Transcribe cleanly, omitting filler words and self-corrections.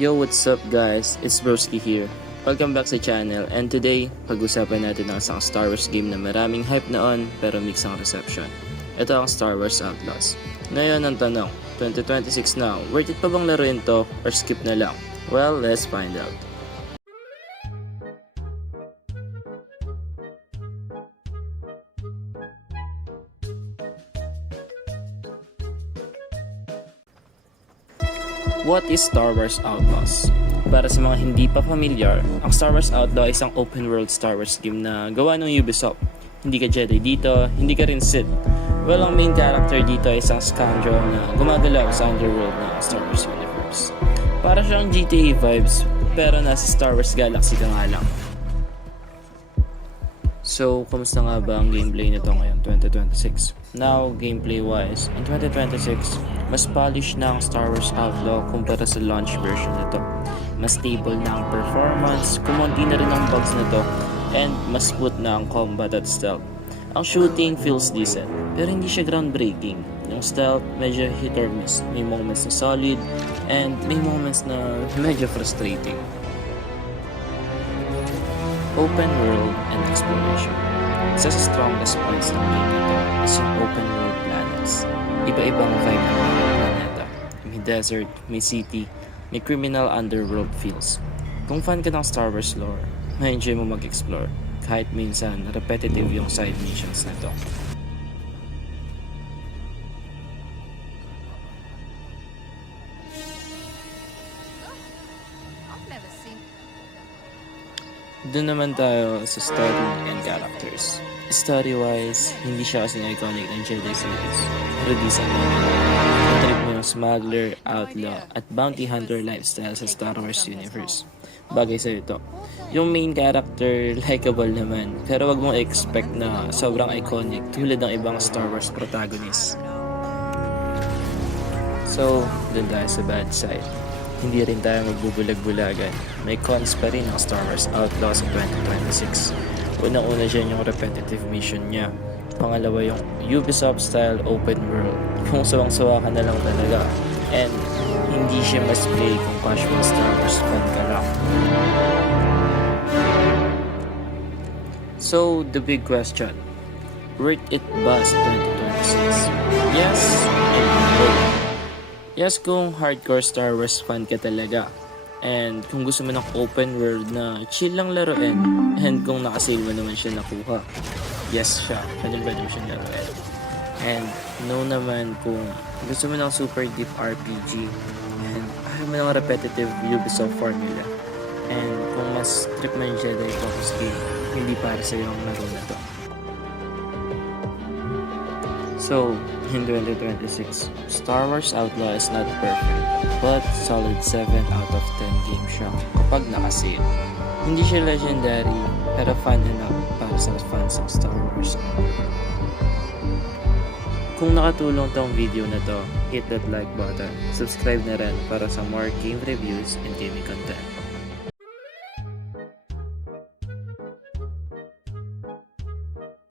Yo, what's up guys? It's Broski here. Welcome back sa channel, and today, pag-usapan natin ang isang Star Wars game na maraming hype noon pero mix ang reception. Ito ang Star Wars Outlaws. Ngayon ang tanong, 2026 na, worth it pa bang laruin to or skip na lang? Well, let's find out. What is Star Wars Outlaws? Para sa mga hindi pa familiar, ang Star Wars Outlaw ay isang open world Star Wars game na gawa ng Ubisoft. Hindi ka Jedi dito, hindi ka rin Sith. Well, ang main character dito ay isang scoundrel na gumagalaw sa underworld ng Star Wars universe. Para siyang GTA vibes, pero nasa Star Wars Galaxy ka nga lang. So, kumusta nga ba ang gameplay nito ngayon, 2026? Now, gameplay-wise, in 2026, mas polished na ang Star Wars Outlaw kumpara sa launch version nito. Mas stable na ang performance, kumonti na rin ang bugs nito, and mas smooth na ang combat at stealth. Ang shooting feels decent, pero hindi siya groundbreaking. Yung stealth, medyo hit or miss. May moments na solid, and may moments na medyo frustrating. Open world and exploration. Isa sa strongest points ng game nito is yung open world planets. Iba-ibang vibe ng mga planeta. May desert, may city, may criminal underworld feels. Kung fan ka ng Star Wars lore, ma-enjoy mo mag-explore kahit minsan repetitive yung side missions nito. Doon naman tayo sa story and characters. Story-wise, hindi siya kasing iconic ng Jedi series. Pero decent naman. Ang trip mo yung smuggler, outlaw, at bounty hunter lifestyle sa Star Wars universe. Bagay sa ito. Yung main character, likable naman. Pero wag mong expect na sobrang iconic tulad ng ibang Star Wars protagonists. So, doon tayo sa bad side. Hindi rin tayo magbubulag-bulagan. May cons pa rin ang Star Wars Outlaws sa 2026. Unang-una dyan yung repetitive mission niya. Pangalawa yung Ubisoft-style open world. Kung sawang-sawa ka na lang talaga. And hindi siya mas play kung casual Star Wars fan ka lang. So, the big question. Worth it ba sa 2026? Yes and no. Yes, kung hardcore Star Wars fan ka talaga. And kung gusto mo ng open world na chill lang laruin. And kung nakasave mo naman siya nakuha. Yes siya. Pwede mo siyang laruin. And no naman kung gusto mo ng super deep RPG. And ayaw mo ng repetitive Ubisoft formula. And kung mas trip mo yung Jedi focus game, hindi para sa'yo ang laro na to. So, in 2026, Star Wars Outlaw is not perfect, but solid 7 out of 10 game siya kapag nakasale. Hindi siya legendary, pero fun enough para sa fans ng Star Wars. Kung nakatulong tong video na to, hit that like button, subscribe na rin para sa more game reviews and gaming content.